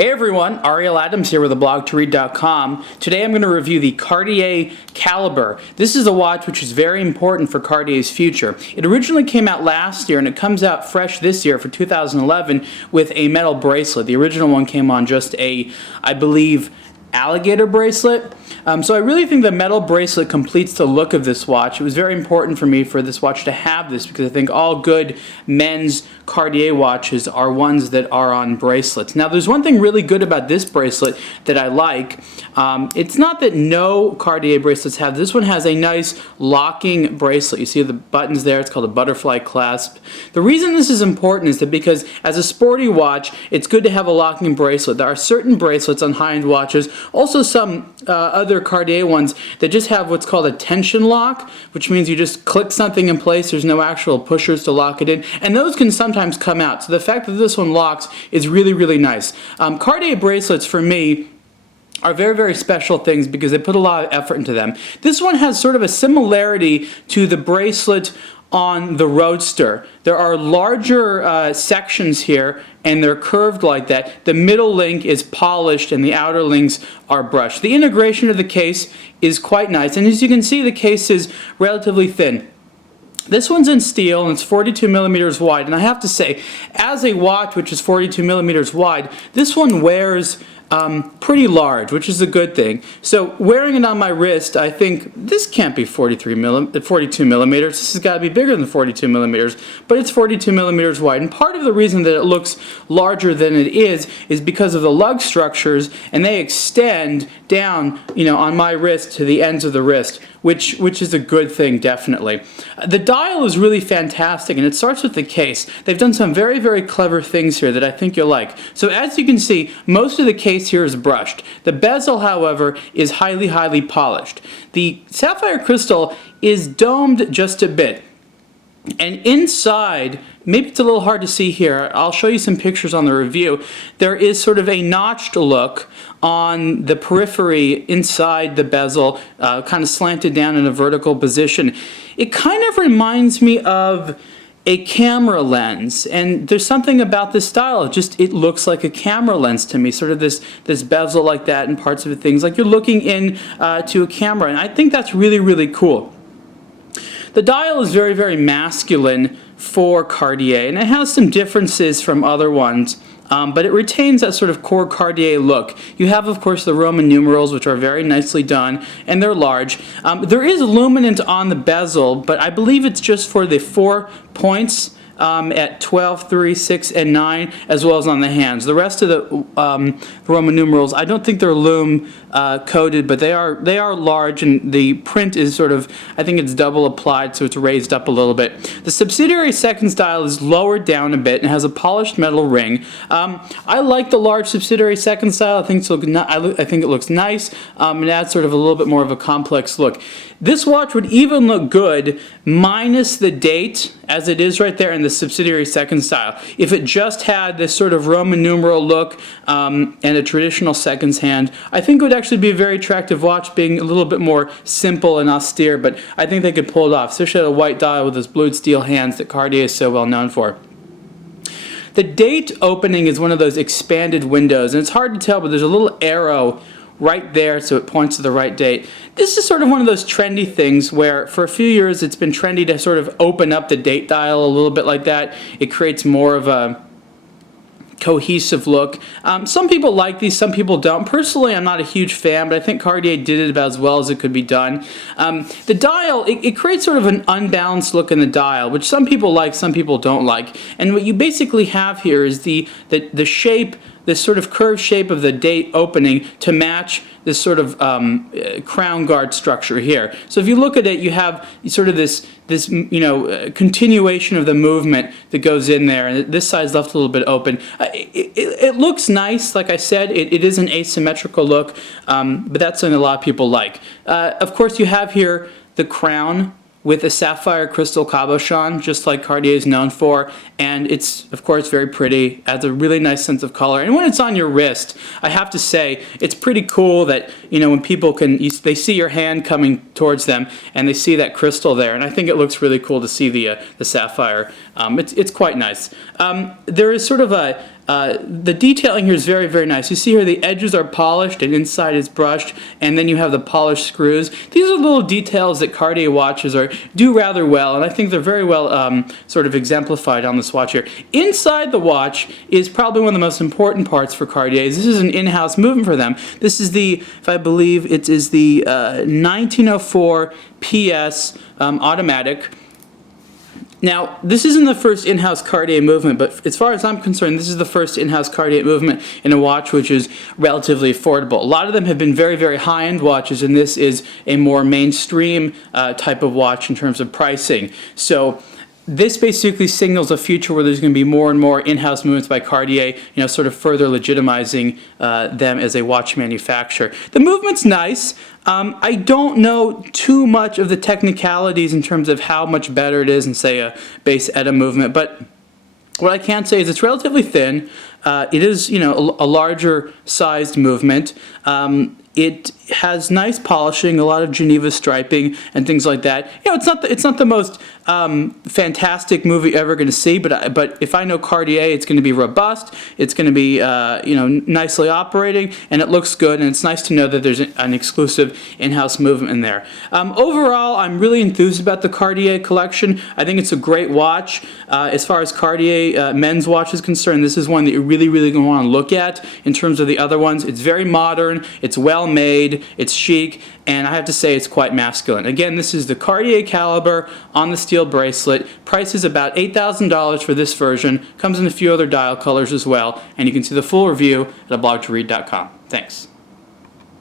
Hey everyone, Ariel Adams here with theblogtoread.com. Today I'm going to review the Cartier Calibre. This is a watch which is very important for Cartier's future. It originally came out last year and it comes out fresh this year for 2011 with a metal bracelet. The original one came on just a, I believe, alligator bracelet. So I really think the metal bracelet completes the look of this watch. It was very important for me for this watch to have this because I think all good men's Cartier watches are ones that are on bracelets. Now there's one thing really good about this bracelet that I like. It's not that no Cartier bracelets have. This one has a nice locking bracelet. You see the buttons there. It's called a butterfly clasp. The reason this is important is that because as a sporty watch, it's good to have a locking bracelet. There are certain bracelets on high-end watches, also some other Cartier ones that just have what's called a tension lock, which means you just click something in place. There's no actual pushers to lock it in, and those can sometimes come out. So the fact that this one locks is really, really nice. Cartier bracelets, for me, are very, very special things because they put a lot of effort into them. This one has sort of a similarity to the bracelet on the Roadster. There are larger sections here and they're curved like that. The middle link is polished and the outer links are brushed. The integration of the case is quite nice, and as you can see, the case is relatively thin. This one's in steel and it's 42 millimeters wide, and I have to say, as a watch which is 42 millimeters wide, this one wears pretty large, which is a good thing. So wearing it on my wrist, I think this can't be 42 millimeters. This has got to be bigger than 42 millimeters, but it's 42 millimeters wide. And part of the reason that it looks larger than it is because of the lug structures, and they extend down, on my wrist to the ends of the wrist, which is a good thing, definitely. The dial is really fantastic, and it starts with the case. They've done some very, very clever things here that I think you'll like. So as you can see, most of the case here is brushed. The bezel, however, is highly, highly polished. The sapphire crystal is domed just a bit. And inside, maybe it's a little hard to see here, I'll show you some pictures on the review, there is sort of a notched look on the periphery inside the bezel, kind of slanted down in a vertical position. It kind of reminds me of a camera lens, and there's something about this style, it looks like a camera lens to me, sort of this bezel like that, and parts of it, things like you're looking in to a camera, and I think that's really, really cool. The dial is very, very masculine for Cartier, and it has some differences from other ones, but it retains that sort of core Cartier look. You have, of course, the Roman numerals, which are very nicely done, and they're large. There is luminance on the bezel, but I believe it's just for the 4 points at 12, 3, 6, and 9, as well as on the hands. The rest of the Roman numerals, I don't think they're lume coated, but they are large, and the print is sort of, I think it's double applied, so it's raised up a little bit. The subsidiary seconds dial is lowered down a bit and has a polished metal ring. I like the large subsidiary seconds dial. I think it looks nice. It adds sort of a little bit more of a complex look. This watch would even look good minus the date, as it is right there in the subsidiary seconds dial. If it just had this sort of Roman numeral look and a traditional seconds hand, I think it would actually be a very attractive watch, being a little bit more simple and austere, but I think they could pull it off, especially a white dial with those blued steel hands that Cartier is so well known for. The date opening is one of those expanded windows, and it's hard to tell, but there's a little arrow right there, so it points to the right date. This is sort of one of those trendy things where for a few years it's been trendy to sort of open up the date dial a little bit like that. It creates more of a cohesive look. Some people like these, some people don't. Personally, I'm not a huge fan, but I think Cartier did it about as well as it could be done. The dial, it creates sort of an unbalanced look in the dial, which some people like, some people don't like. And what you basically have here is the shape, this sort of curved shape of the date opening to match this sort of crown guard structure here. So if you look at it, you have sort of this continuation of the movement that goes in there, and this side's left a little bit open. It looks nice, like I said. It is an asymmetrical look, but that's something a lot of people like. Of course, you have here the crown with a sapphire crystal cabochon, just like Cartier is known for, and it's, of course, very pretty, adds a really nice sense of color. And when it's on your wrist, I have to say, it's pretty cool that, when people they see your hand coming towards them, and they see that crystal there, and I think it looks really cool to see the sapphire. It's quite nice. There is sort of a The detailing here is very, very nice. You see here the edges are polished and inside is brushed, and then you have the polished screws. These are little details that Cartier watches do rather well, and I think they're very well sort of exemplified on this watch here. Inside the watch is probably one of the most important parts for Cartier. This is an in-house movement for them. This is the, if I believe it is the 1904 PS automatic. Now, this isn't the first in-house Cartier movement, but as far as I'm concerned, this is the first in-house Cartier movement in a watch which is relatively affordable. A lot of them have been very, very high-end watches, and this is a more mainstream type of watch in terms of pricing. So this basically signals a future where there's going to be more and more in-house movements by Cartier, sort of further legitimizing them as a watch manufacturer. The movement's nice. I don't know too much of the technicalities in terms of how much better it is than, say, a base ETA movement, but what I can say is it's relatively thin. It is, a larger sized movement. It has nice polishing, a lot of Geneva striping and things like that. It's not the most fantastic move you're ever going to see, but if I know Cartier, it's going to be robust. It's going to be nicely operating, and it looks good. And it's nice to know that there's an exclusive in-house movement in there. Overall, I'm really enthused about the Cartier collection. I think it's a great watch. As far as Cartier men's watch is concerned, this is one that you really, really going to want to look at. In terms of the other ones, it's very modern. It's well made. It's chic, and I have to say it's quite masculine. Again, this is the Cartier Calibre on the steel bracelet. Price is about $8,000 for this version. Comes in a few other dial colors as well, and you can see the full review at ablogtoread.com. Thanks.